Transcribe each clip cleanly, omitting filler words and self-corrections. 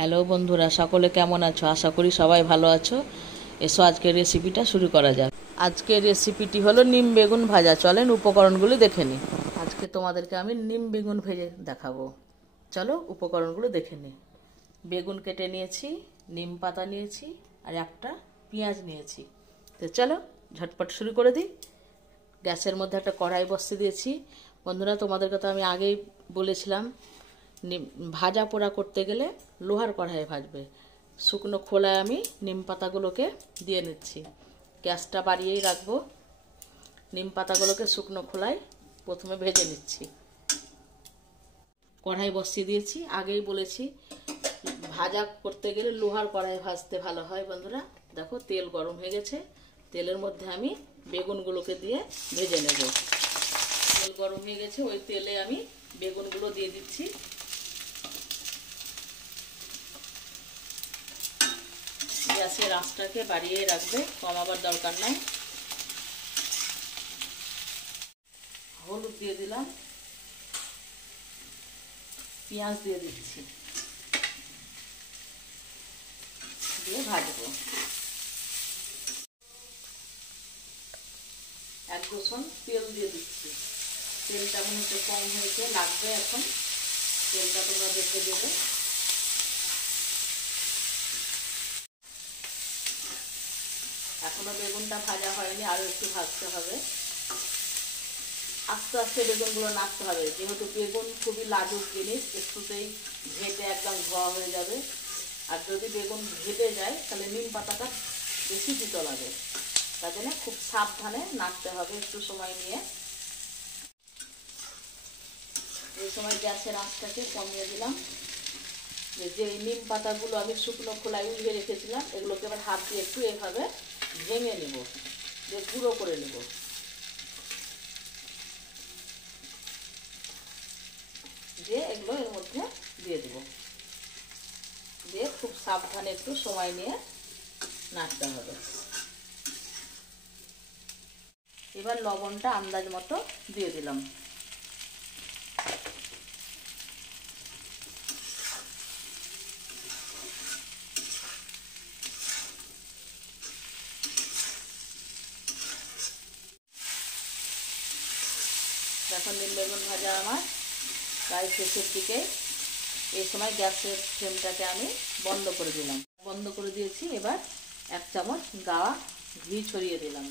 Hello বন্ধুরা, সকলে কেমন আছো? আশা করি সবাই ভালো আছো। এসো আজকের রেসিপিটা শুরু করা যাক। আজকের রেসিপিটি হলো নিম বেগুন ভাজা। চলেন উপকরণগুলো দেখে নিই। আজকে তোমাদেরকে আমি নিম বেগুন ভেজে দেখাবো। চলো উপকরণগুলো দেখে নিই। বেগুন কেটে নিয়েছি, নিম পাতা নিয়েছি, আর একটা পেঁয়াজ নিয়েছি। তো চলো ঝটপট শুরু করে দিই। গ্যাসের মধ্যে একটা কড়াই বসিয়ে দিয়েছি। বন্ধুরা, তোমাদেরকে তো আমি আগেই বলেছিলাম ভাজা পোড়া করতে গেলে লোহার কড়াইয়ে ভাজবে। শুকনো খোলায় আমি নিম পাতাগুলোকে দিয়ে নিচ্ছি। গ্যাসটা বাড়িয়েই রাখবো। নিম পাতাগুলোকে শুকনো খোলায় প্রথমে ভেজে নিচ্ছি। কড়াই বসিয়ে দিয়েছি। আগেই বলেছি ভাজা করতে গেলে লোহার কড়াইয়ে ভাজতে ভালো হয়। বন্ধুরা দেখো, তেল গরম হয়ে গেছে। তেলের মধ্যে আমি বেগুনগুলোকে দিয়ে ভেজে নেব। তেল গরম হয়ে গেছে, ওই তেলে আমি বেগুনগুলো দিয়ে দিচ্ছি। গ্যাসের আঁচটাকে বাড়িয়ে রাখবে, কমাবার দরকার নাই। হলুদ দিয়ে দিলাম, পেঁয়াজ দিয়ে দিচ্ছি, দিয়ে ভাজবো। 1 রসুন তেল দিয়ে দিচ্ছি। তেলটা মনে হচ্ছে কম হয়েছে, লাগবে এখন। তেলটা তোমরা দেখে দেবে। এখনো বেগুনটা ভাজা হয়নি, আরো একটু ভাজতে হবে। আস্তে আস্তে বেগুনগুলো নাড়তে হবে, যেহেতু বেগুন খুবই লাজুক জিনিস, একটুতেই ঘেটে একদম ধোয়া হয়ে যাবে। আর যদি বেগুন ঘেটে যায় তাহলে নিম পাতাটা বেশি তিতো লাগে। তার জন্য খুব সাবধানে নাড়তে হবে, একটু সময় নিয়ে। এই সময় গ্যাসের আঁচটাকে কমিয়ে দিলাম। যে নিম পাতাগুলো আমি শুকনো খোলায় উলিয়ে রেখেছিলাম, এগুলোকে এবার হাত দিয়ে একটু এভাবে ভেঙে নেব, দিয়ে গুঁড়ো করে নেব। দিয়ে এগুলো এর মধ্যে দিয়ে দেব। দিয়ে খুব সাবধানে একটু সময় নিয়ে নাড়তে হবে। এবার লবণটা আন্দাজ মতো দিয়ে দিলাম। এখন নিম বেগুন ভাজা আমার প্রায় শেষের দিকে। এই সময় গ্যাসের ফ্লেমটাকে আমি বন্ধ করে দিলাম। বন্ধ করে দিয়েছি। এবার 1 চামচ গাওয়া ঘি ছড়িয়ে দিলাম।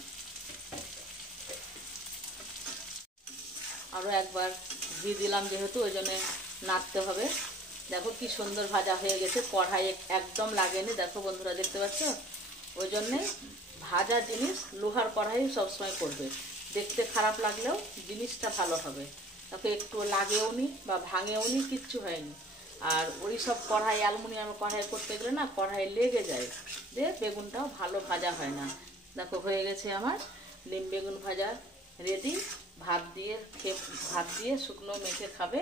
আরও একবার ঘি দিলাম, যেহেতু ওই জন্য নাড়তে হবে। দেখো কি সুন্দর ভাজা হয়ে গেছে, কড়াইয়ে একদম লাগেনি। দেখো বন্ধুরা, দেখতে পাচ্ছ? ওই জন্যে ভাজা জিনিস লোহার কড়াই সবসময় করবে। দেখতে খারাপ লাগলেও জিনিসটা ভালো হবে। তাকে একটু লাগেও নি বা ভাঙেও নি, কিচ্ছু হয়নি। আর ওই সব কড়াই, অ্যালুমিনিয়াম কড়াই করতে গেলে না কড়াই লেগে যায়, দিয়ে বেগুনটাও ভালো ভাজা হয় না। দেখো হয়ে গেছে আমার নিম বেগুন ভাজা রেডি। ভাত দিয়ে শুকনো মেখে খাবে,